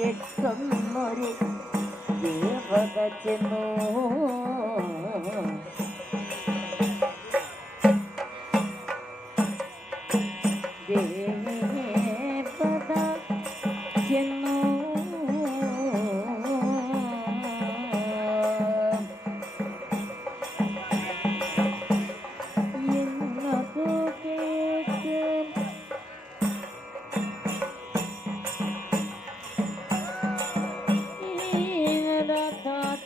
എത്തുന്നൊരു ദേവത ചെന്നു ദേവത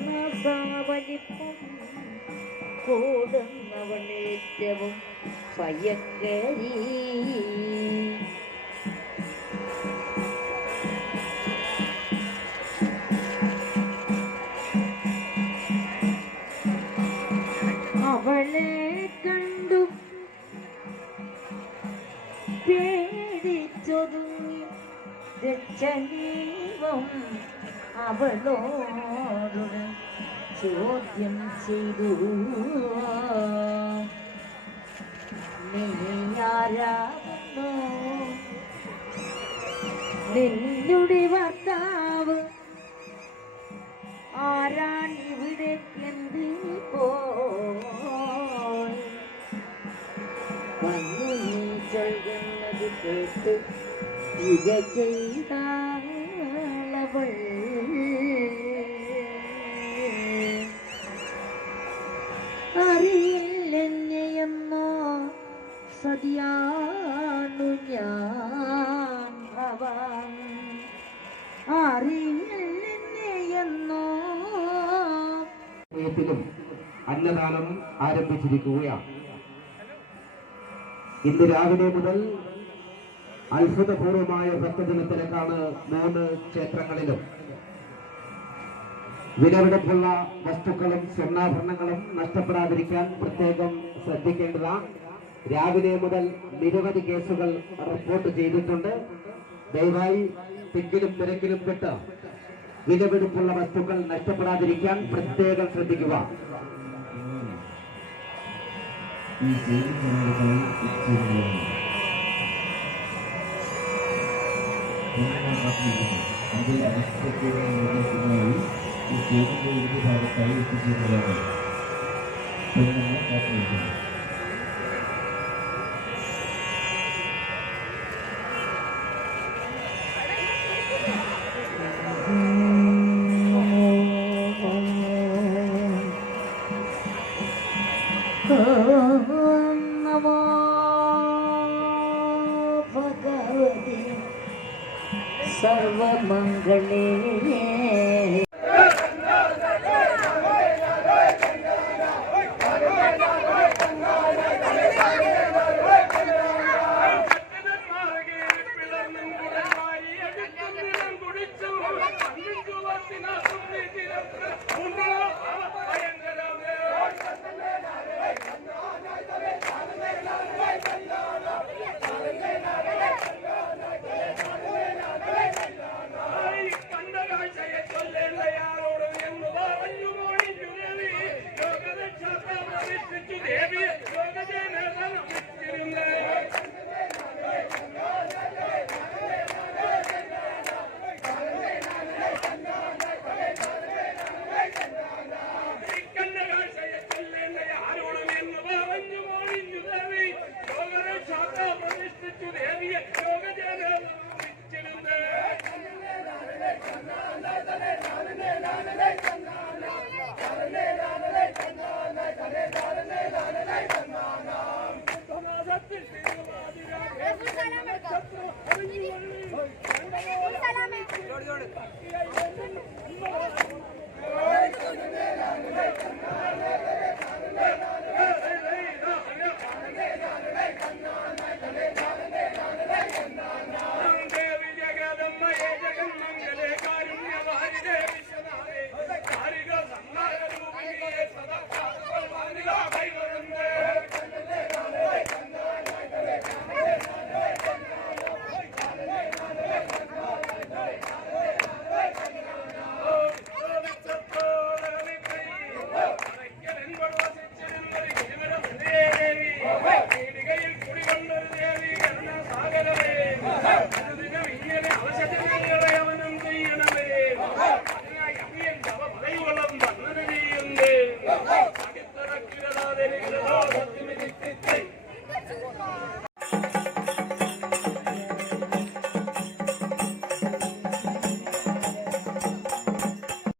തുരന്ന സാവലിപ്പം കൂടുന്നവളേറ്റവും ഭയങ്കരീ. അവളെ കണ്ടു പേടിച്ചൊതുങ്ങി രക്ഷണീവം അവളോട് ചോദ്യം ചെയ്തു. നീ ആരാകുന്നു നിന്നുടെ ഭർത്താവ് ആരാൻ ഇവിടെ എന്ത് പോയി വന്നു നീ ചൊല്ലുന്നത് കേട്ട് ഇത് ചെയ്താളവൾ സതിയാണു ഞാൻ ഭവാൻ അന്നദാനം ആരംഭിച്ചിരിക്കുകയാണ്. ഇന്ന് രാവിലെ മുതൽ അത്ഭുതപൂർവമായ ഭക്തജനത്തിലേക്കാണ് മൂന്ന് ക്ഷേത്രങ്ങളിലും. വിലപിടിപ്പുള്ള വസ്തുക്കളും സ്വർണാഭരണങ്ങളും നഷ്ടപ്പെടാതിരിക്കാൻ പ്രത്യേകം ശ്രദ്ധിക്കേണ്ടതാണ്. രാവിലെ മുതൽ നിരവധി കേസുകൾ റിപ്പോർട്ട് ചെയ്തിട്ടുണ്ട്. ദയവായി തിക്കിലും തിരക്കിലും പെട്ട് വിലപിടിപ്പുള്ള വസ്തുക്കൾ നഷ്ടപ്പെടാതിരിക്കാൻ പ്രത്യേകം ശ്രദ്ധിക്കുക. അതിൽ നിർദ്ദേശമായി ഈ ജയിലിന്റെ വിവിധ ഭാഗത്തായി എത്തിച്ചിരുന്നതാണ് सर्वमङ्गले ഓടിക്കോണ്ട്